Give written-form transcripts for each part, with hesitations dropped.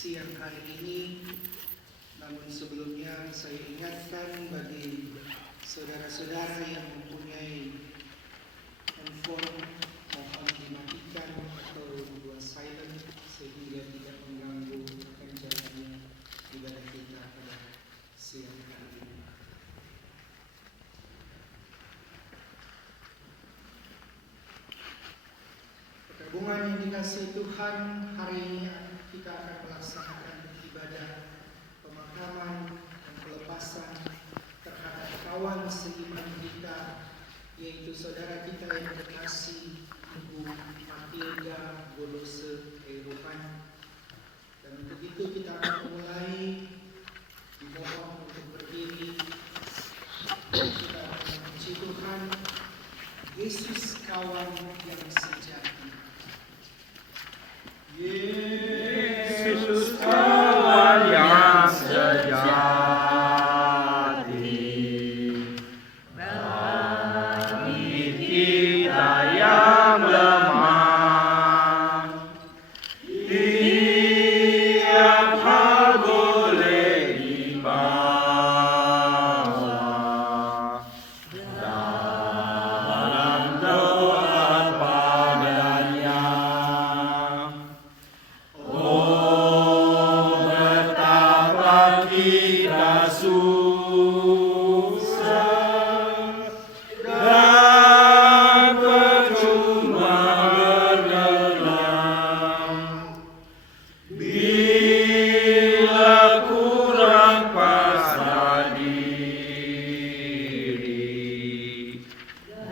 siang hari ini. Namun sebelumnya saya ingatkan bagi saudara-saudara yang mempunyai handphone, mohon dimatikan atau dibuat silent sehingga tidak mengganggu akan jalannya ibadah kita pada siang hari ini. Gabungan yang dikasihi Tuhan, hari ini kita akan melaksanakan ibadah pemakaman dan pelepasan terhadap kawan seiman kita, yaitu saudara kita yang terkasih Ibu Matilda Bolose Eropan. Dan untuk itu kita akan mulai, dimohon untuk berdiri. Kita akan memuji Tuhan, Yesus kawan yang sejati. Yesus kawan yang sejati, bagi kita yang lemah, tiap hal boleh dibawa dalam doa padanya. Oh, betapa kita susah dan percuma bergelang bila kurang pasrah diri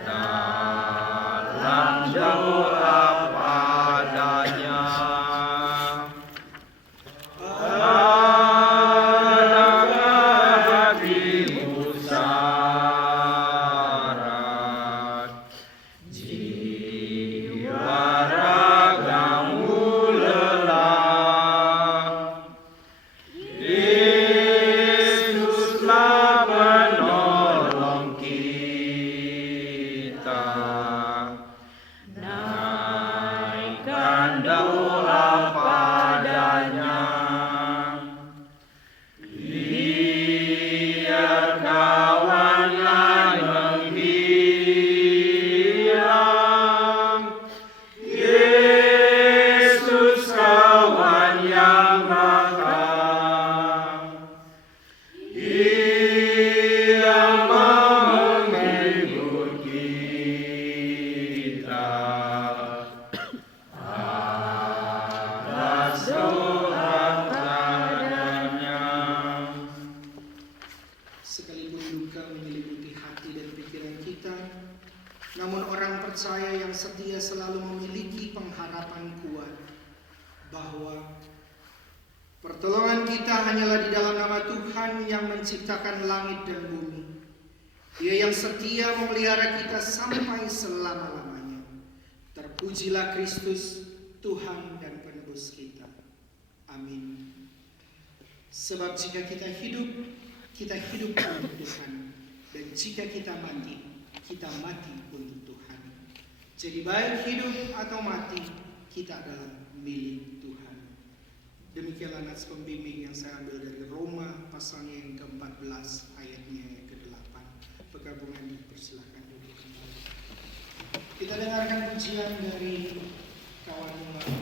dalam doa padanya. Adakah hatimu syarat, jiwa ragamu lelah? Yesuslah penolong kita, naikkan doa padanya. Biar kawan lain menghilang, Yesus kawan yang makam, Ia mau menghibur kita atas doa padanya. Sekalipun duka menyelimuti hati dan pikiran kita, namun orang percaya yang setia selalu memiliki pengharapan kuat bahwa pertolongan kita hanyalah di dalam nama Tuhan yang menciptakan langit dan bumi. Dia yang setia memelihara kita sampai selama-lamanya. Terpujilah Kristus, Tuhan dan penebus kita. Amin. Sebab jika kita hidup untuk Tuhan. Dan jika kita mati untuk Tuhan. Jadi baik hidup atau mati, kita adalah milik Tuhan. Demikianlah nats pembimbing yang saya ambil dari Roma pasalnya yang ke-14 ayatnya yang ke-8. Penggabungan dipersilahkan duduk kembali. Kita dengarkan pujian dari kawan yang lain.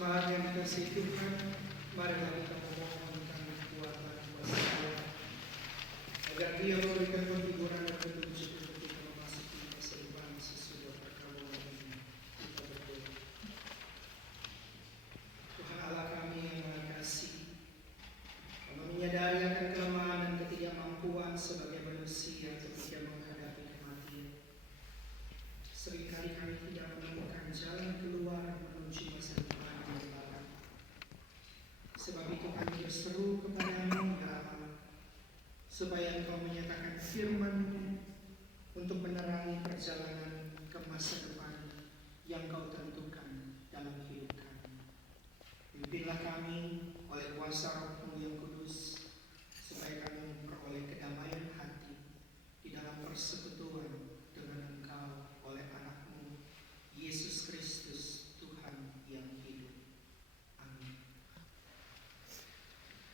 Jemaat yang dikasihi Tuhan, marilah kita memohonkan kekuatan kuasa Allah agar Dia memberikan penghiburan dan petunjuk untuk kita memasuki masa depan sesudah perkabungan ini. Kita berdoa. Tuhan Allah kami yang Maha Kasih, kami menyadari akan kelemahan dan ketidakmampuan sebagai manusia ketika menghadapi kematian. Seringkali kami tidak menemukan jalan keluar menuju masa depan yang baru. Sebab itu kami berseru kepada-Mu, ya Allah, supaya Engkau menyatakan firman-Mu untuk menerangi perjalanan ke masa depan yang Kau tentukan dalam hidup kami. Pimpinlah kami oleh kuasa Roh-Mu yang kudus, supaya kami memperoleh kedamaian hati di dalam persekutuan dengan Engkau oleh anak-Mu, Yesus Kristus, Tuhan yang hidup. Amin.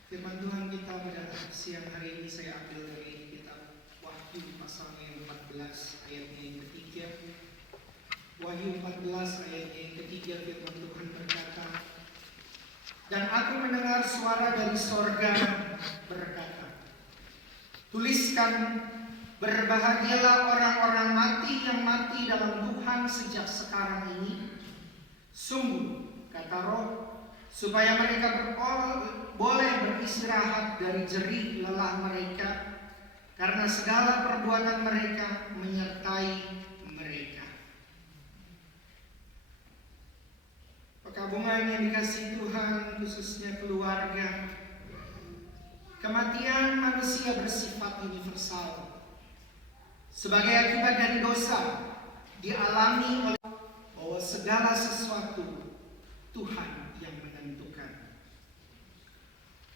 Firman Tuhan kita pada siang hari ini saya ambil dari kitab Wahyu pasalnya yang 14 ayatnya yang ketiga. Wahyu 14 ayatnya yang ketiga, firman Tuhan berkata, "Dan aku mendengar suara dari sorga berkata, tuliskan, berbahagialah orang-orang mati yang mati dalam Tuhan sejak sekarang ini. Sungguh, kata Roh, supaya mereka boleh beristirahat dari jerih lelah mereka, karena segala perbuatan mereka menyertai mereka." Perkabungan yang dikasihi Tuhan, khususnya keluarga, kematian manusia bersifat universal. Sebagai akibat dari dosa, dialami oleh bahwa segala sesuatu Tuhan yang menentukan.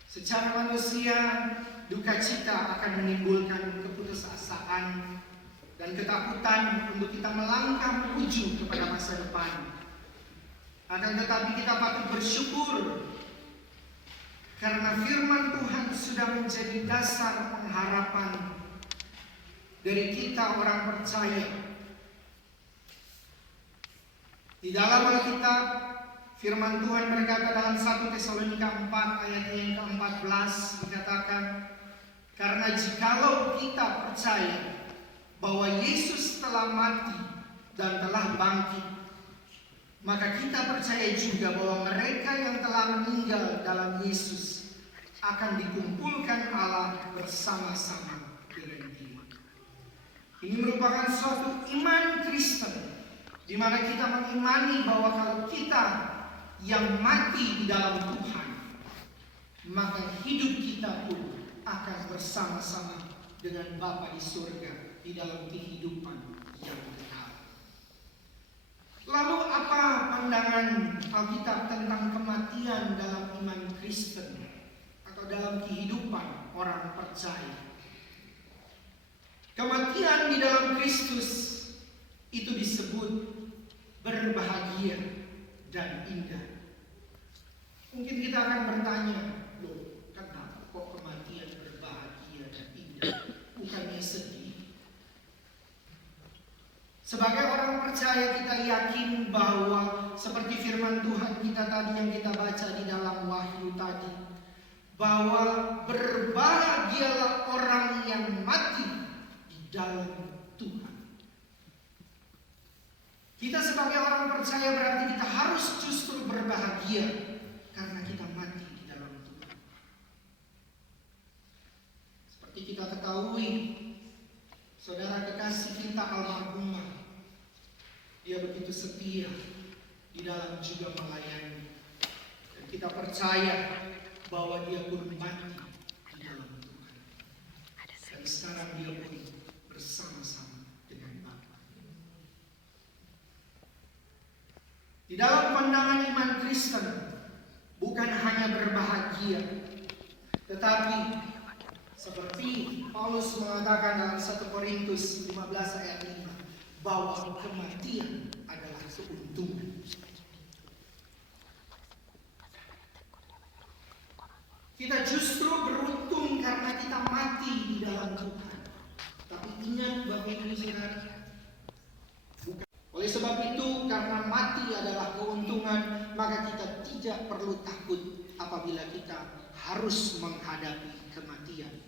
Secara manusia, duka cita akan menimbulkan keputusasaan dan ketakutan untuk kita melangkah menuju kepada masa depan. Akan tetapi kita patut bersyukur karena firman Tuhan sudah menjadi dasar pengharapan dari kita orang percaya. Di dalam Alkitab, firman Tuhan berkata dalam 1 Tesalonika 4 ayat yang ke-14 dikatakan, "Karena jikalau kita percaya bahwa Yesus telah mati dan telah bangkit, maka kita percaya juga bahwa mereka yang telah meninggal dalam Yesus akan dikumpulkan Allah bersama-sama dengan Dia." Ini merupakan suatu iman Kristen, di mana kita mengimani bahwa kalau kita yang mati di dalam Tuhan, maka hidup kita pun akan bersama-sama dengan Bapa di surga di dalam kehidupan yang kekal. Lalu apa pandangan Alkitab tentang kematian dalam iman Kristen atau dalam kehidupan orang percaya? Kematian di dalam Kristus itu disebut berbahagia dan indah. Mungkin kita akan bertanya, loh, kenapa kok kematian berbahagia dan indah? Bukannya sedih? Sebagai orang percaya, kita yakin bahwa seperti firman Tuhan kita tadi yang kita baca di dalam Wahyu tadi, bahwa berbahagialah orang yang mati di dalam Tuhan. Kita sebagai orang percaya berarti kita harus justru berbahagia karena kita mati di dalam Tuhan. Seperti kita ketahui, saudara kekasih kita almarhumah, dia begitu setia di dalam juga melayani. Dan kita percaya bahwa dia pun mati di dalam Tuhan. Dan sekarang dia pun bersama-sama dengan Bapa. Di dalam pandangan iman Kristen, bukan hanya berbahagia, tetapi seperti Paulus mengatakan dalam 1 Korintus 15 ayat 5, bahwa kematian adalah keuntungan. Kita justru beruntung karena kita mati di dalam Tuhan. Tapi ingat Bapak Ibu Saudara, oleh sebab itu karena mati adalah keuntungan, maka kita tidak perlu takut apabila kita harus menghadapi kematian,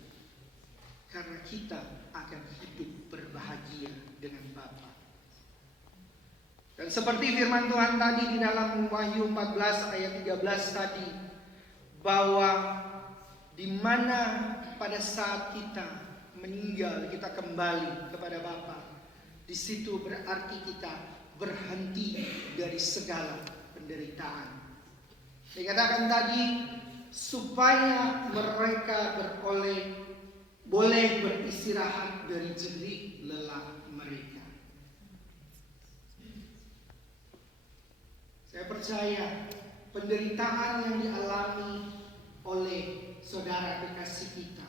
karena kita akan hidup berbahagia dengan Bapa. Dan seperti firman Tuhan tadi di dalam Wahyu 14 ayat 13 tadi, bahwa di mana pada saat kita meninggal, kita kembali kepada Bapa, di situ berarti kita berhenti dari segala penderitaan. Dikatakan tadi supaya mereka boleh beristirahat dari jerih lelah mereka. Saya percaya penderitaan yang dialami oleh saudara kekasih kita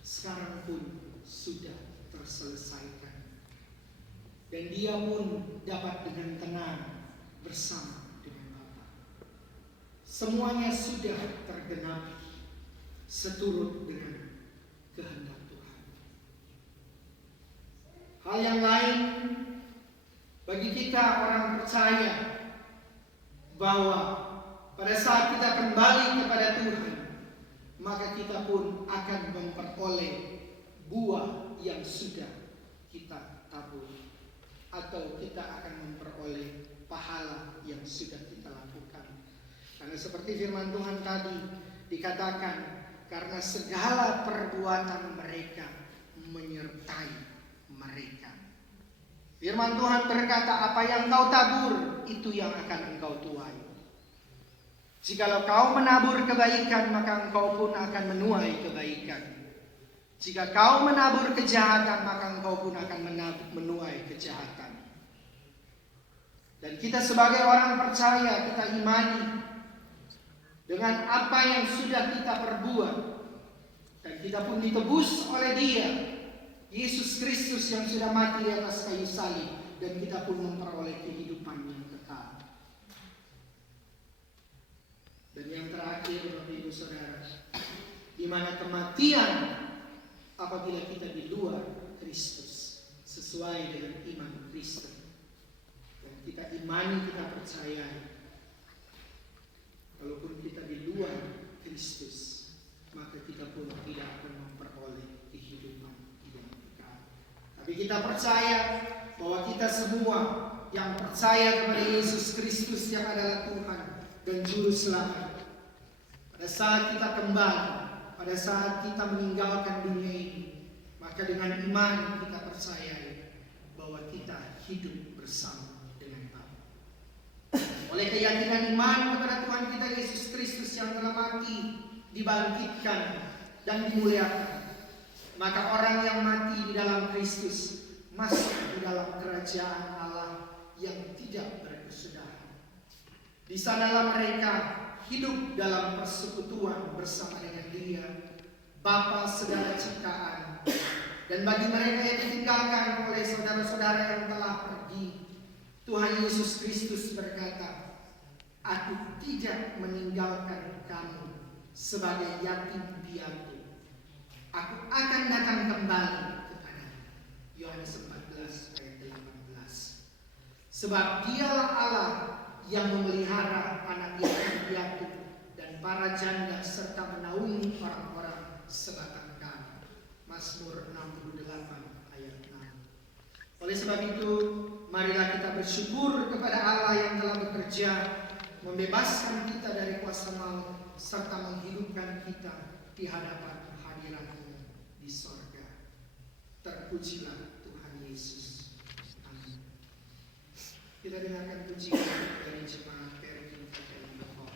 sekarang pun sudah terselesaikan, dan dia pun dapat dengan tenang bersama dengan Bapa. Semuanya sudah tergenapi seturut dengan kehendak Tuhan. Hal yang lain bagi kita orang percaya, bahwa pada saat kita kembali kepada Tuhan, maka kita pun akan memperoleh buah yang sudah kita tabur, atau kita akan memperoleh pahala yang sudah kita lakukan. Karena seperti firman Tuhan tadi dikatakan, karena segala perbuatan mereka menyertai mereka. Firman Tuhan berkata, apa yang kau tabur, itu yang akan engkau tuai. Jikalau kau menabur kebaikan, maka engkau pun akan menuai kebaikan. Jika kau menabur kejahatan, maka engkau pun akan menuai kejahatan. Dan kita sebagai orang percaya, kita imani dengan apa yang sudah kita perbuat, dan kita pun ditebus oleh Dia, Yesus Kristus yang sudah mati di atas kayu salib, dan kita pun memperoleh kehidupan yang kekal. Dan yang terakhir, Bapak Ibu Saudara, di mana kematian apabila kita di luar Kristus, sesuai dengan iman Kristen, dan kita imani, kita percayai, walaupun kita di luar Kristus, maka kita pun tidak akan memperoleh kehidupan yang kekal. Tapi kita percaya bahwa kita semua yang percaya kepada Yesus Kristus yang adalah Tuhan dan Juru Selamat, pada saat kita kembali, pada saat kita meninggalkan dunia ini, maka dengan iman kita percaya bahwa kita hidup bersama dengan Bapa. Oleh keyakinan iman kepada Tuhan kita Yesus Kristus yang telah mati, dibangkitkan, dan dimuliakan, maka orang yang mati di dalam Kristus masuk di dalam kerajaan Allah yang tidak berkesudahan. Di sanalah mereka hidup dalam persekutuan bersama dengan Dia, Bapa segala ciptaan. Dan bagi mereka yang ditinggalkan oleh saudara-saudara yang telah pergi, Tuhan Yesus Kristus berkata, Aku tidak meninggalkan kamu sebagai yatim piatu. Aku akan datang kembali kepadamu. Yohanes 14 ayat 18. Sebab Dialah Allah yang memelihara anak yatim piatu dan para janda, serta menaungi orang-orang sebatang kara. Mazmur 68 ayat 6. Oleh sebab itu, marilah kita bersyukur kepada Allah yang telah bekerja membebaskan kita dari kuasa maut, serta menghidupkan kita di hadapan hadirat-Mu di sorga. Terpujilah Tuhan Yesus. Amin. Kita dengarkan pujian dari jemaat PRI Katolik Bapa.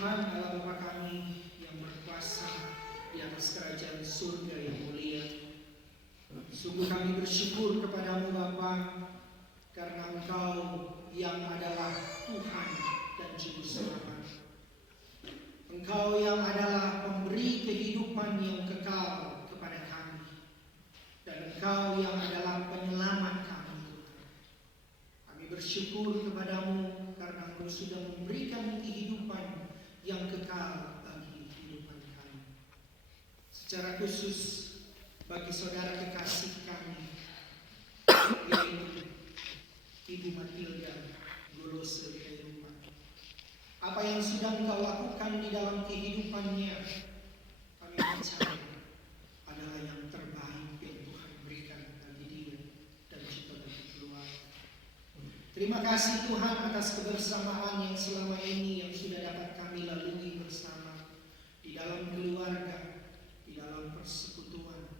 Tuhan Allah Bapa kami yang berkuasa di atas kerajaan surga yang mulia, sungguh kami bersyukur kepadamu Bapa, karena Engkau yang adalah Tuhan dan Juru Selamat. Engkau yang adalah pemberi kehidupan yang kekal kepada kami, dan Engkau yang adalah penyelamat kami. Kami bersyukur kepadamu karena Engkau sudah memberikan kehidupan yang kekal bagi kehidupan kami. Secara khusus bagi saudara kekasih kami, yaitu Ibu Matilda Golose Kairupan. Apa yang sudah Engkau lakukan di dalam kehidupannya, kami percaya adalah yang terbaik yang Tuhan berikan bagi dia dan juga bagi keluarga. Terima kasih Tuhan atas kebersamaan yang selama ini yang sudah dapat kami lalui bersama di dalam keluarga, di dalam persekutuan.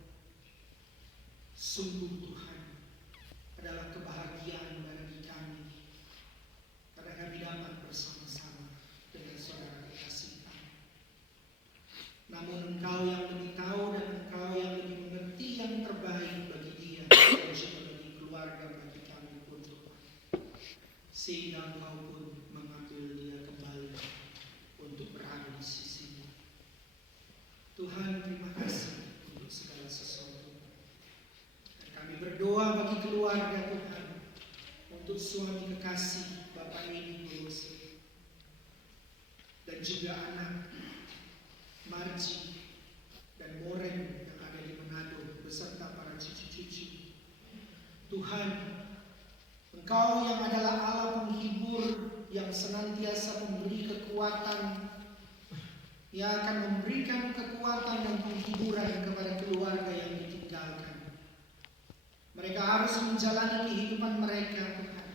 Sungguh Tuhan adalah kebahagiaan bagi kami karena kami dapat bersama-sama dengan saudara kekasih kami. Namun Engkau yang lebih tahu dan Engkau yang lebih mengerti yang terbaik bagi dia dan juga bagi keluarga bagi kami pun Tuhan. Sehingga Engkau pun mengambil dia kembali untuk berada di sisi-Mu. Tuhan, terima kasih untuk segala sesuatu. Dan kami berdoa bagi keluarga Tuhan, untuk suami kekasih Bapak Edi Golose dan juga anak Marji dan Moren yang ada di Manado beserta para cucu-cucu. Tuhan, Engkau yang adalah Allah penghibur yang senantiasa memberi kekuatan, yang akan memberikan kekuatan dan penghiburan kepada keluarga yang ditinggalkan. Mereka harus menjalani kehidupan mereka, Tuhan.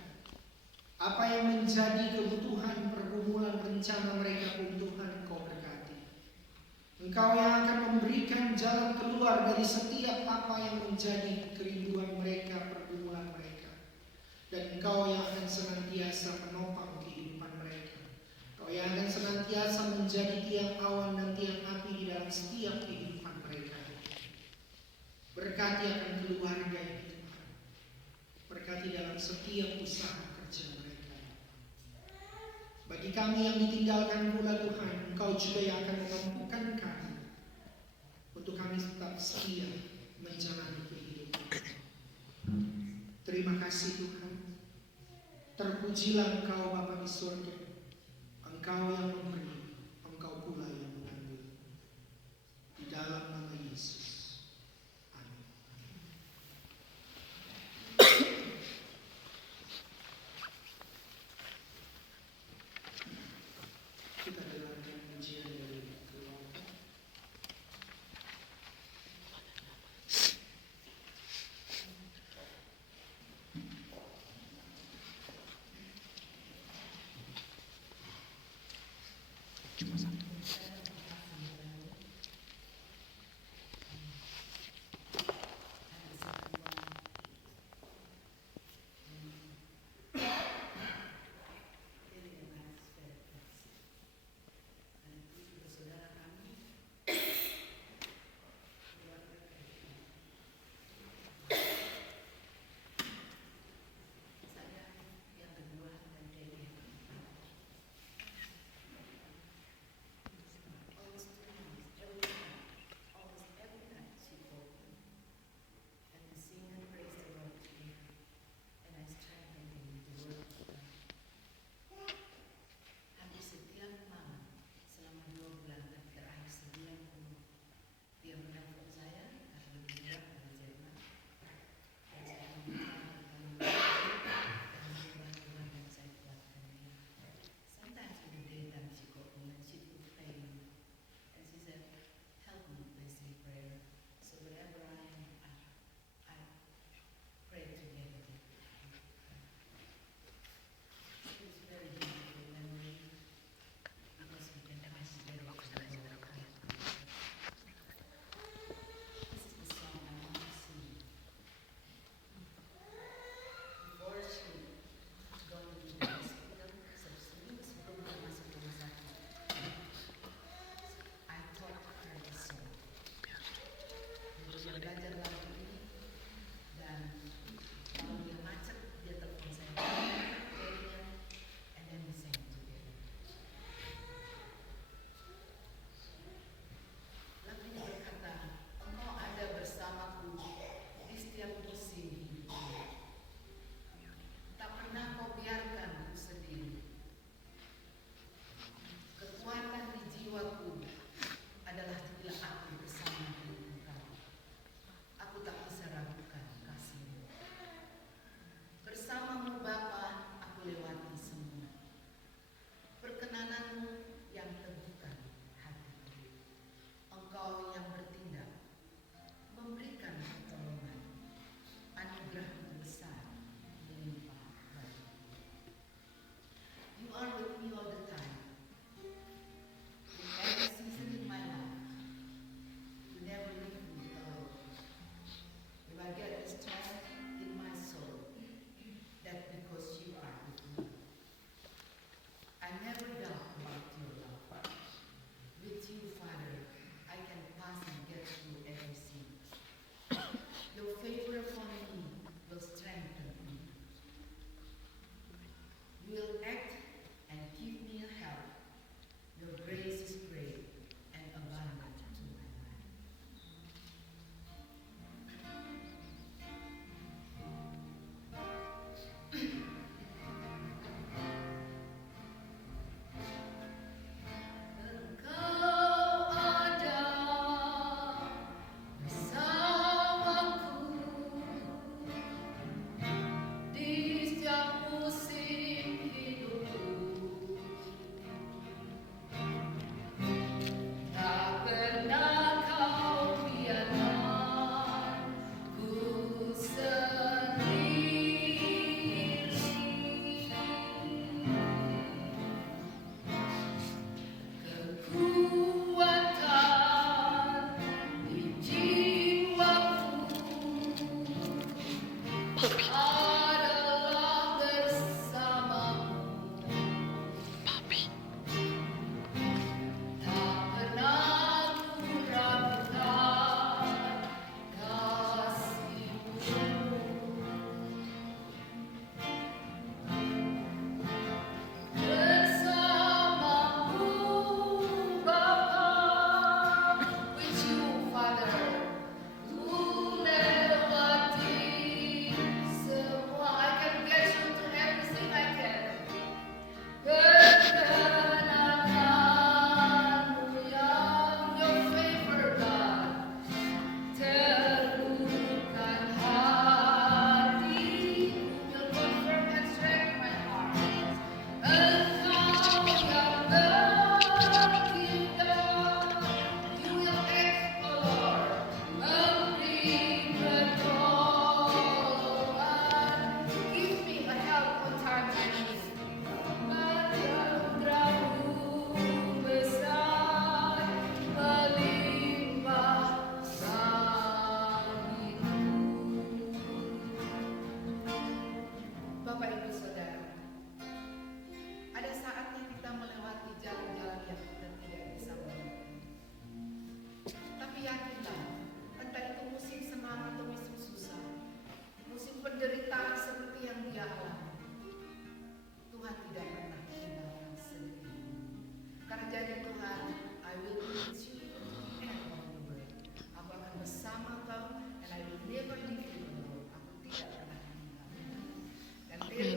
Apa yang menjadi kebutuhan pergumulan rencana mereka pun Tuhan Engkau berkati. Engkau yang akan memberikan jalan keluar dari setiap apa yang menjadi kerinduan mereka, pergumulan mereka. Dan Engkau yang akan senantiasa menopang kehidupan mereka. Engkau yang akan senantiasa menjadi tiang awan dan tiang api di dalam setiap kehidupan mereka. Berkati akan keluarga ini Tuhan. Berkati dalam setiap usaha kerja mereka. Bagi kami yang ditinggalkan pula Tuhan, Engkau juga yang akan memampukan kami untuk kami tetap setia menjalani kehidupan. Terima kasih Tuhan. Terpujilah Engkau Bapa di surga. Engkau yang memberi, Engkau pula yang mengambil. Di dalam nama Yesus. Amin. Kita dengarkan pujian dari keluarga.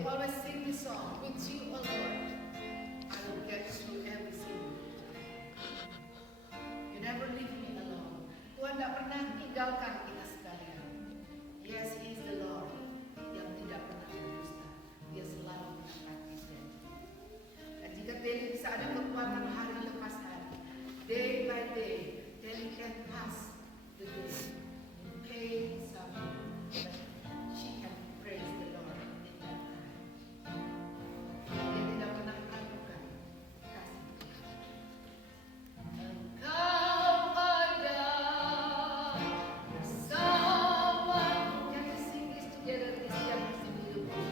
always sing this song, with you, O Lord, I will get through everything. You never leave me alone. Tuhan tidak pernah tinggalkan kita sekalian. Yes, He is the Lord yang tidak pernah berdusta. Dia selalu menepati janji. Dan jika Teli bisa ada kekuatan hari lepas hari, day by day, Teli can pass the day in pain, suffering, but she can praise the Lord in that time. Dia tidak pernah melakukan kasih. Engkau ada bersamaku. Can we sing this together di setiap musim hidupku?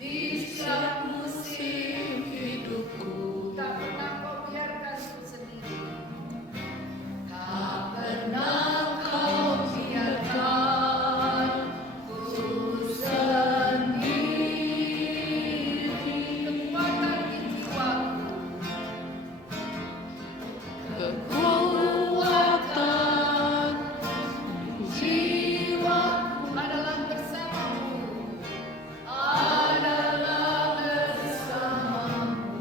Di setiap musim hidupku, tak pernah kau biarkan ku sendiri. Tak pernah kau biarkan ku sendiri. Kekuatan di jiwaku, kekuatan jiwaku adalah bersamamu, adalah bersamamu.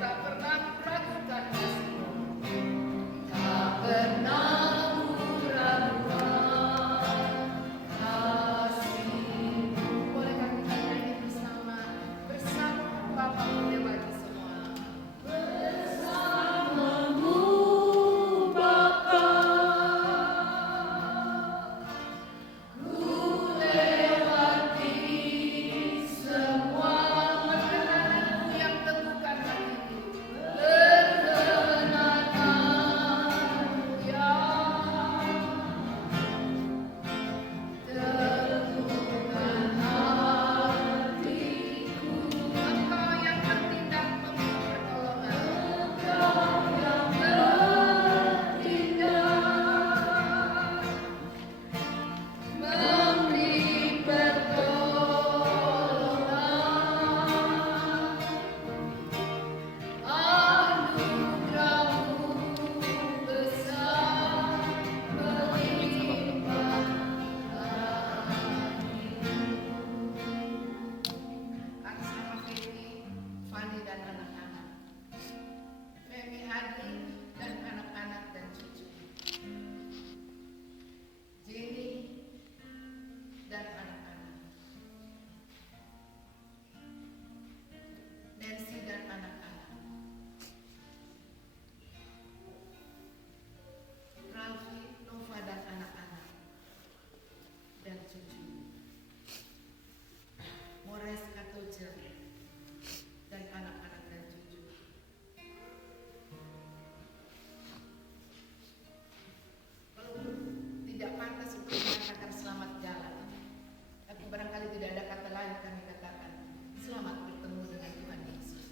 Tak pernah kuragukan kasihmu, tak pernah kuragukan kasihmu. Bolehkah kita nyanyi bersama Bapa melewati semua. Bersamamu Bapa, ku lewati semua. Perkenananmu yang teguhkan hatiku, perkenananmu yang teguhkan hatiku. Engkau yang bertindak memberi pertolongan, Engkau yang bertindak memberi pertolongan. Anugerahmu besar melimpah bagiku. Atas nama Femi, Fani dan anak-anak, Femi, Adi dan anak-anak dan cucu, Jenny dan anak-anak, Nancy dan anak-anak, Ralfi, Nova dan anak-anak dan cucu, Mores Katoja dan anak-anak dan cucu. Walaupun tidak pantas untuk mengatakan selamat jalan, tapi barangkali tidak ada kata lain kami katakan selamat bertemu dengan Tuhan Yesus.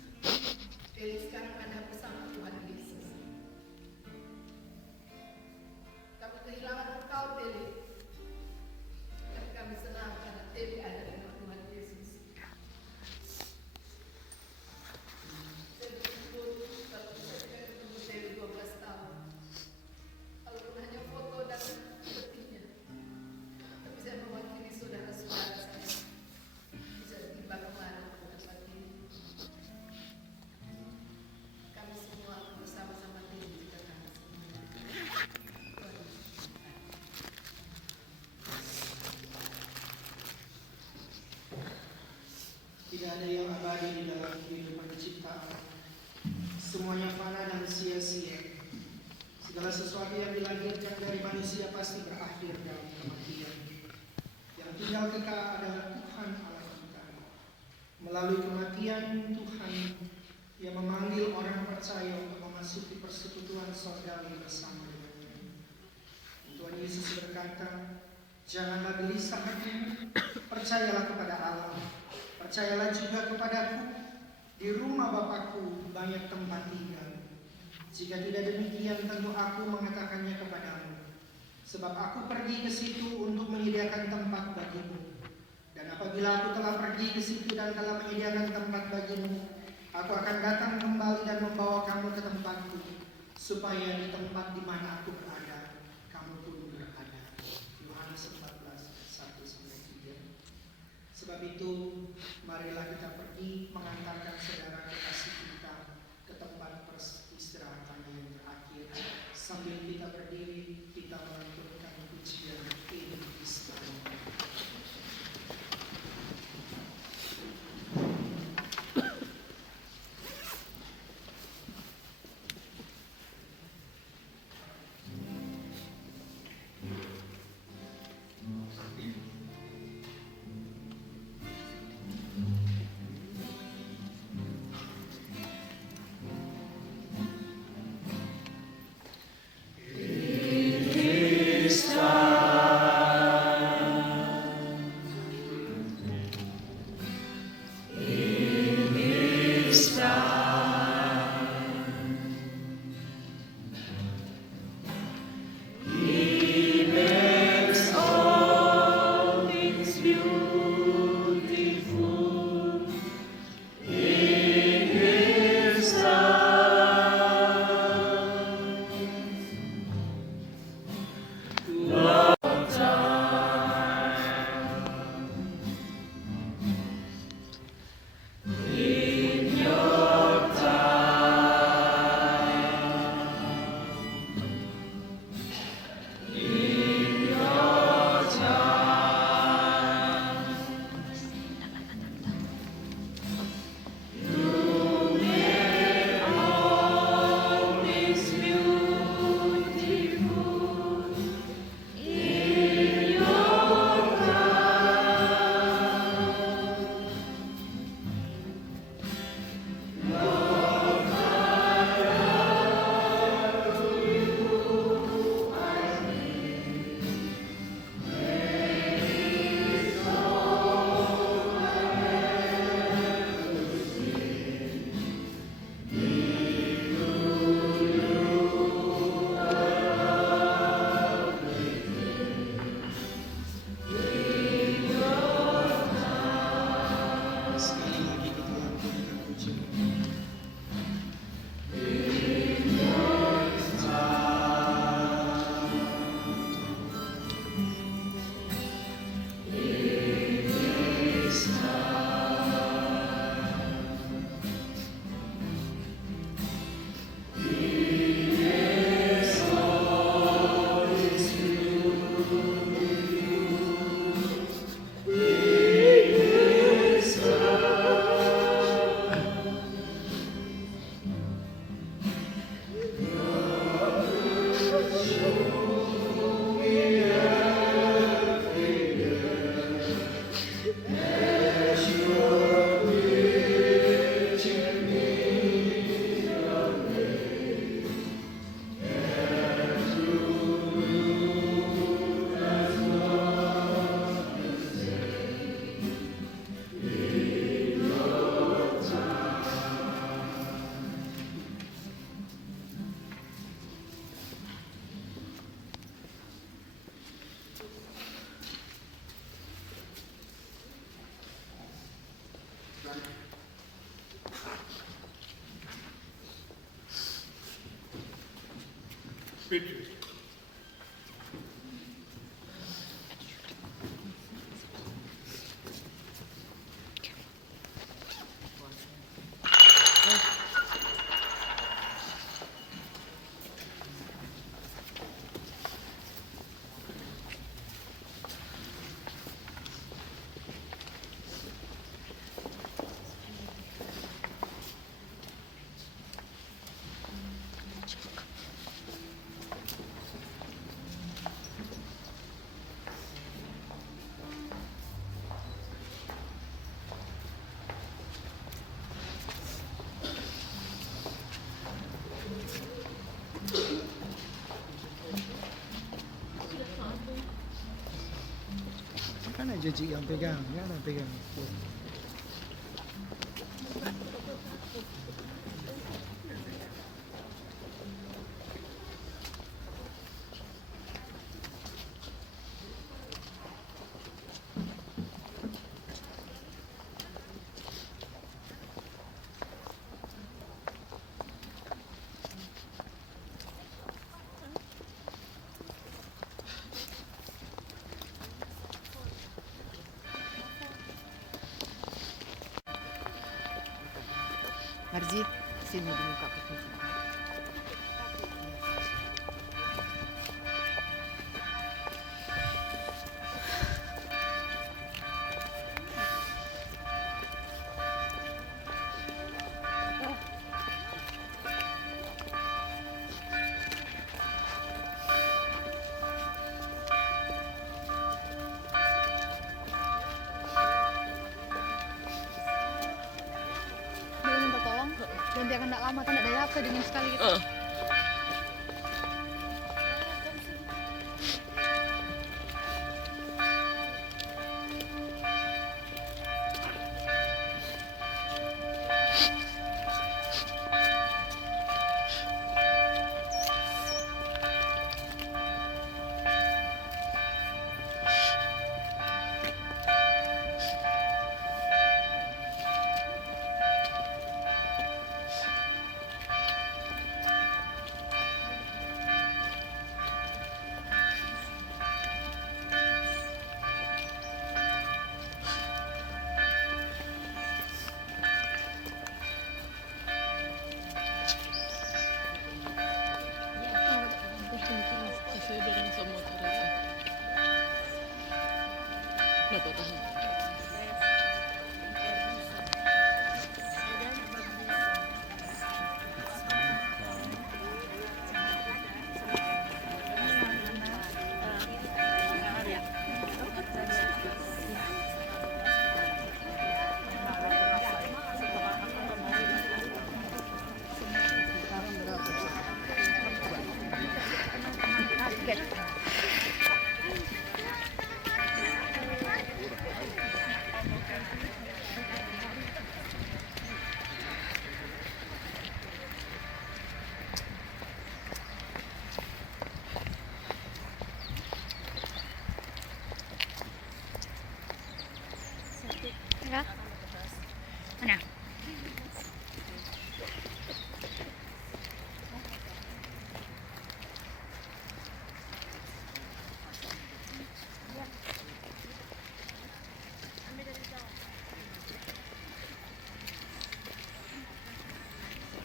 Teli sekarang ada bersama Tuhan Yesus. Kami kehilangan engkau, Teli, tapi kami senang karena Teli ada dengan Tuhan Yesus. Saya bersyukur kalau saya tidak ketemu Teli 12 tahun. Walaupun hanya foto dan detiknya, tapi saya mewakili saudara-saudara saya bisa tiba kemarin ke tempat ini. Kami semua bersama-sama Teli juga kami semua. Tuhan Yesus. Tidak ada yang abadi di dalam kehidupan ciptaan. Semuanya fana dan sia-sia. Segala sesuatu yang dilahirkan dari manusia pasti berakhir dalam kematian. Yang tinggal kekal adalah Tuhan Allah kita. Melalui kematian Tuhan, Ia memanggil orang percaya untuk memasuki persekutuan sorgawi bersama dengannya. Tuhan Yesus berkata, janganlah gelisah hatimu, percayalah kepada Allah. Percayalah juga kepadaku, di rumah Bapakku banyak tempat tinggal. Jika tidak demikian, tentu aku mengatakannya kepadamu. Sebab aku pergi ke situ untuk menyediakan tempat bagimu. Dan apabila aku telah pergi ke situ dan telah menyediakan tempat bagimu, aku akan datang kembali dan membawa kamu ke tempatku, supaya di tempat di mana aku berada, kamu pun berada. Yohanes 14, 1-3. Sebab itu, marilah kita pergi mengantarkan saudara kekasih kita ke tempat peristirahatan yang terakhir. Sambil kita berdiri, kita melantunkan pujian In Israel. Bitte. Kan aja Cik yang pegang, kan yang pegang. Harji, sini dibuka pintu. Boleh minta tolong? Dan dia akan tidak lama, kan tidak daya apa dingin sekali gitu. Ya. Mana?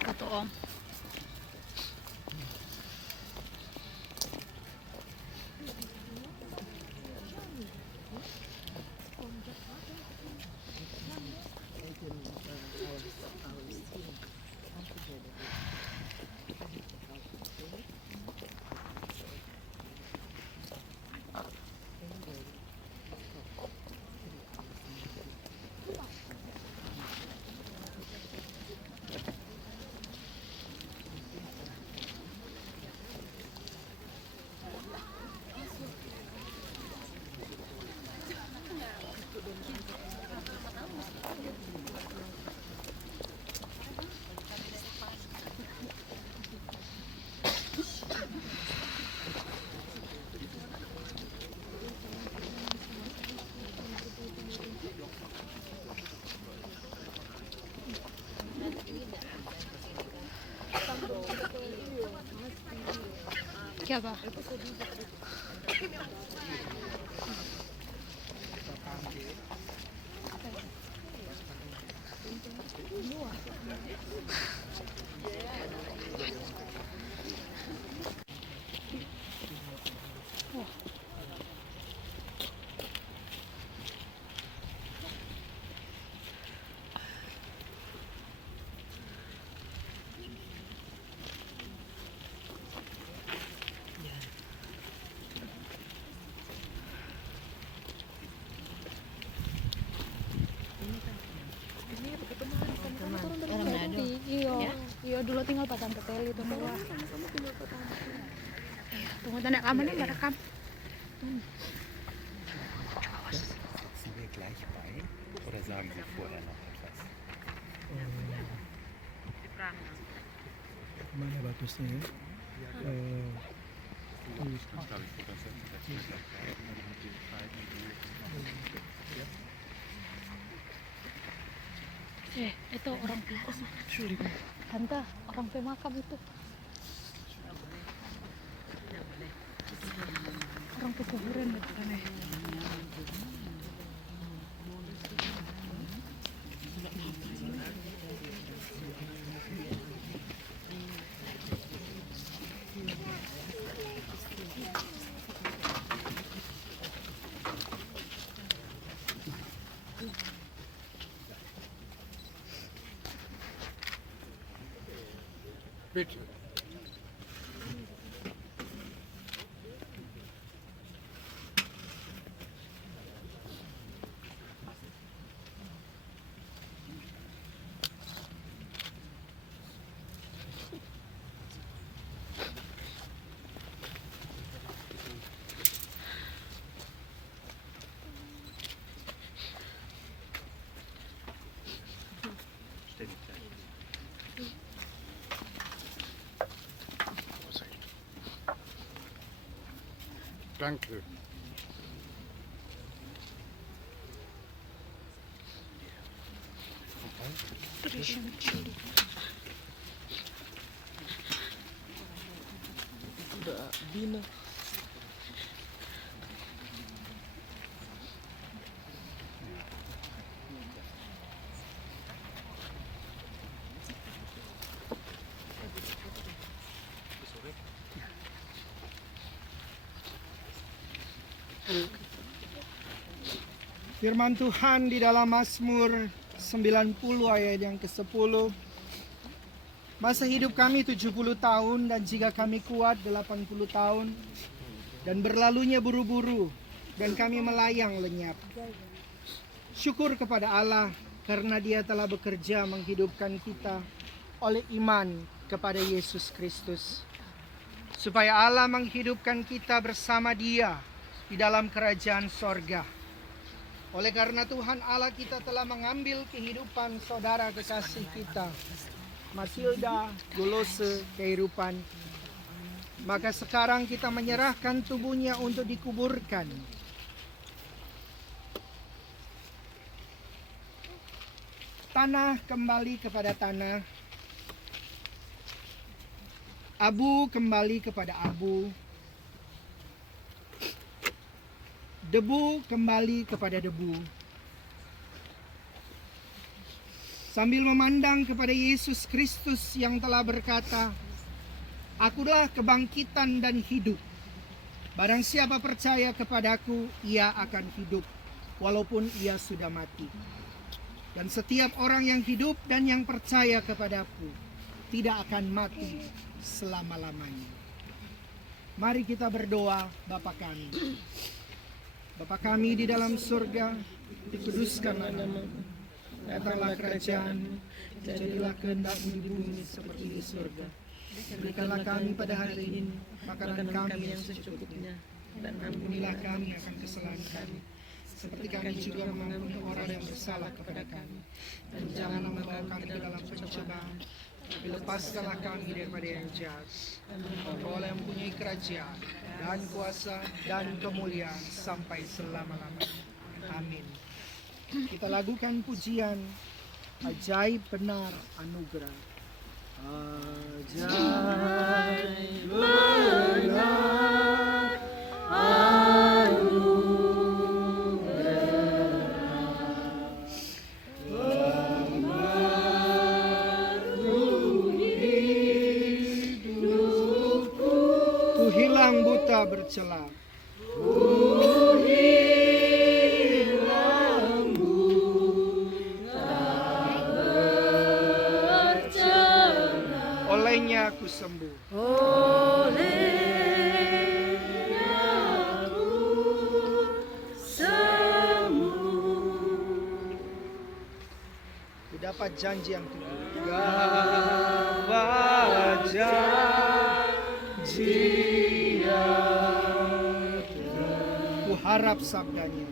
Foto Om. क्या बात? Iya dulu tinggal Pak Tante Teli itu dulu. Iya, tunggu tanda lama nih nggak rekam. Sitzen wir gleich bei oder sagen Sie vorher noch etwas? Mana bagusnya ya? Itu orang pemakam. Tante, orang pemakam itu. Orang pekuburan gitu kan ya. Bitte. Stell dich gleich. Danke. Firman Tuhan di dalam Mazmur 90 ayat yang ke-10. Masa hidup kami 70 tahun dan jika kami kuat 80 tahun dan berlalunya buru-buru dan kami melayang lenyap. Syukur kepada Allah karena Dia telah bekerja menghidupkan kita oleh iman kepada Yesus Kristus. Supaya Allah menghidupkan kita bersama Dia di dalam kerajaan sorga. Oleh karena Tuhan Allah kita telah mengambil kehidupan saudara kekasih kita, Matilda Golose kehidupan, maka sekarang kita menyerahkan tubuhnya untuk dikuburkan. Tanah kembali kepada tanah, abu kembali kepada abu, debu kembali kepada debu. Sambil memandang kepada Yesus Kristus yang telah berkata, "Akulah kebangkitan dan hidup. Barang siapa percaya kepadaku, ia akan hidup, walaupun ia sudah mati. Dan setiap orang yang hidup dan yang percaya kepadaku, tidak akan mati selama-lamanya." Mari kita berdoa. Bapa kami. Bapa kami di dalam surga, dikuduskanlah namamu. Datanglah kerajaan, jadilah kehendak-Mu di bumi seperti di surga. Berikanlah kami pada hari ini makanan kami yang secukupnya, dan ampunilah kami akan kesalahan kami, seperti kami juga mengampuni orang yang bersalah kepada kami. Dan janganlah membawa kami ke dalam pencobaan, tapi lepaskanlah kami daripada yang jahat. Engkau yang mempunyai kerajaan dan kuasa dan kemuliaan sampai selama-lamanya. Amin. Kita lakukan pujian Ajaib Benar Anugerah. Ajaib benar hilang buta bercela. Olehnya aku sembuh. Ku dapat janji yang kedua. Dapat janji. Ku harap sabdanya.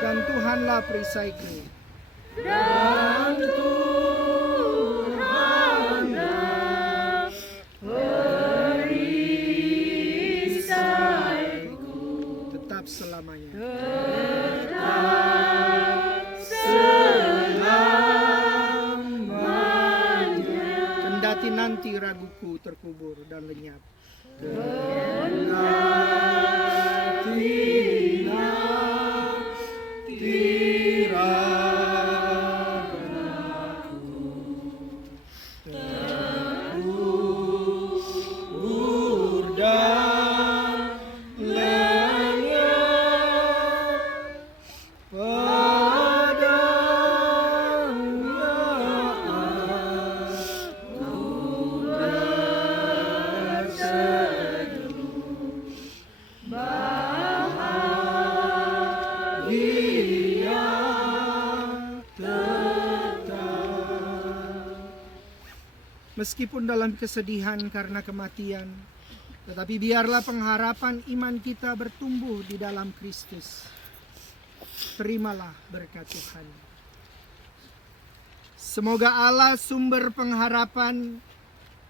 Dan Tuhanlah perisaiku. Dan Tuhanlah perisaiku. Tetap selamanya. Kendati nanti raguku terkubur dan lenyap. Kendati nanti raguku terkubur dan lenyap. Meskipun dalam kesedihan karena kematian, tetapi biarlah pengharapan iman kita bertumbuh di dalam Kristus. Terimalah berkat Tuhan. Semoga Allah sumber pengharapan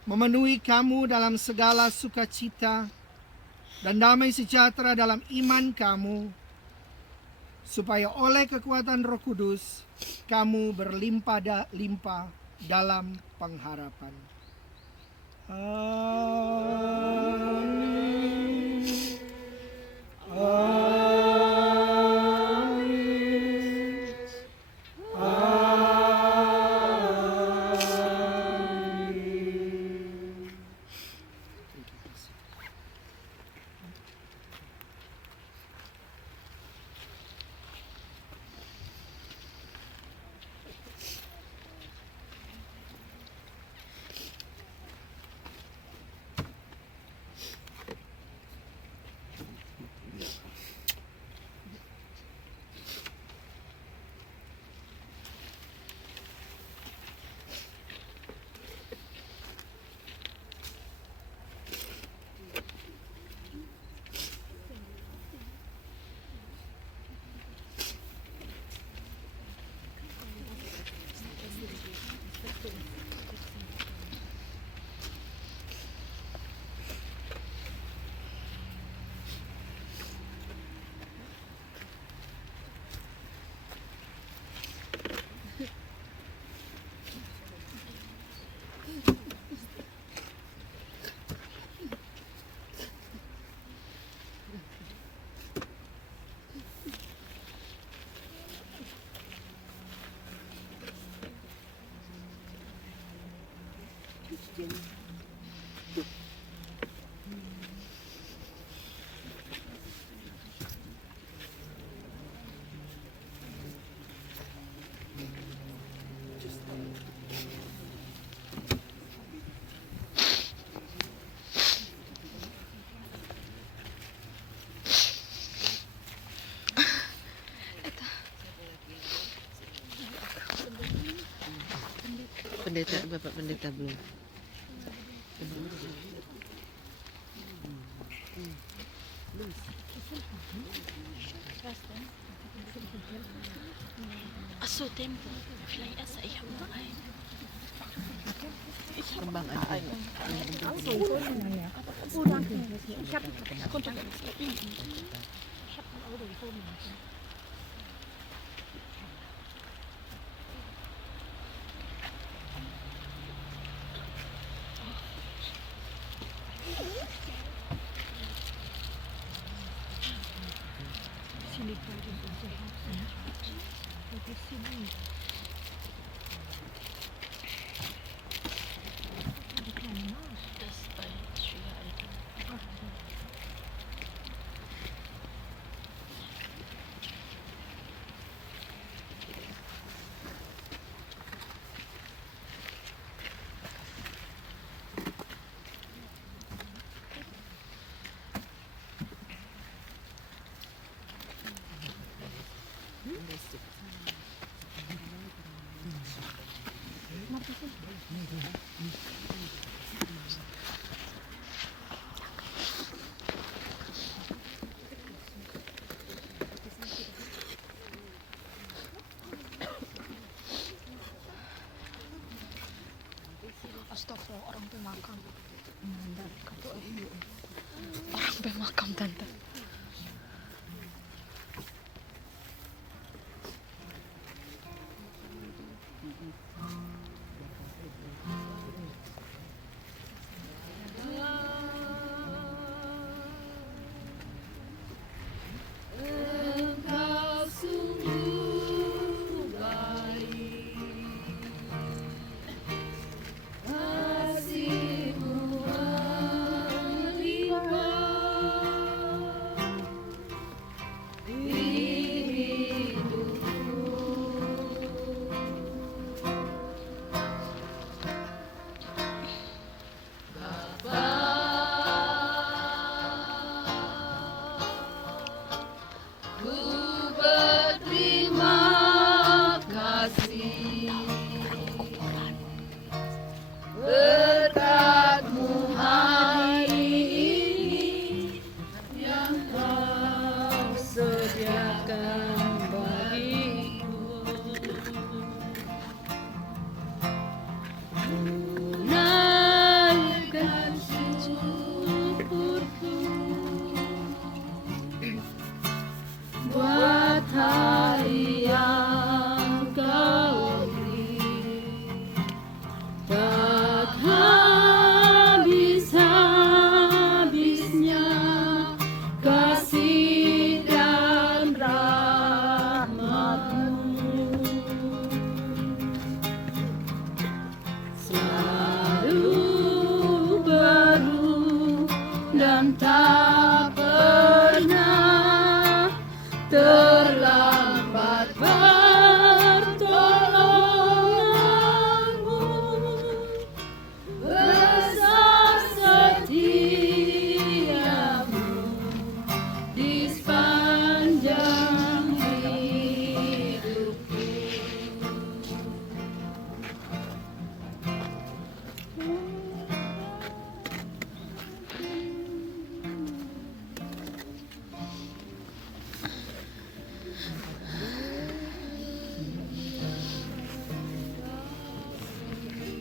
memenuhi kamu dalam segala sukacita dan damai sejahtera dalam iman kamu, supaya oleh kekuatan Roh Kudus kamu berlimpah-limpah dalam pengharapan. Amin. Amin. Pendeta, Bapak Pendeta belum. Achso, Tempo. Vielleicht esse ich auch noch einen. Kembang aja. Oh, danke. Ich habe runtergelassen. Ich habe ein Auto gefunden. Das ist bei Schwiegereltern. Astagfirullah, orang tuh makam. Orang tuh makam, tante. Kasih-Mu melimpah. dan tak pernah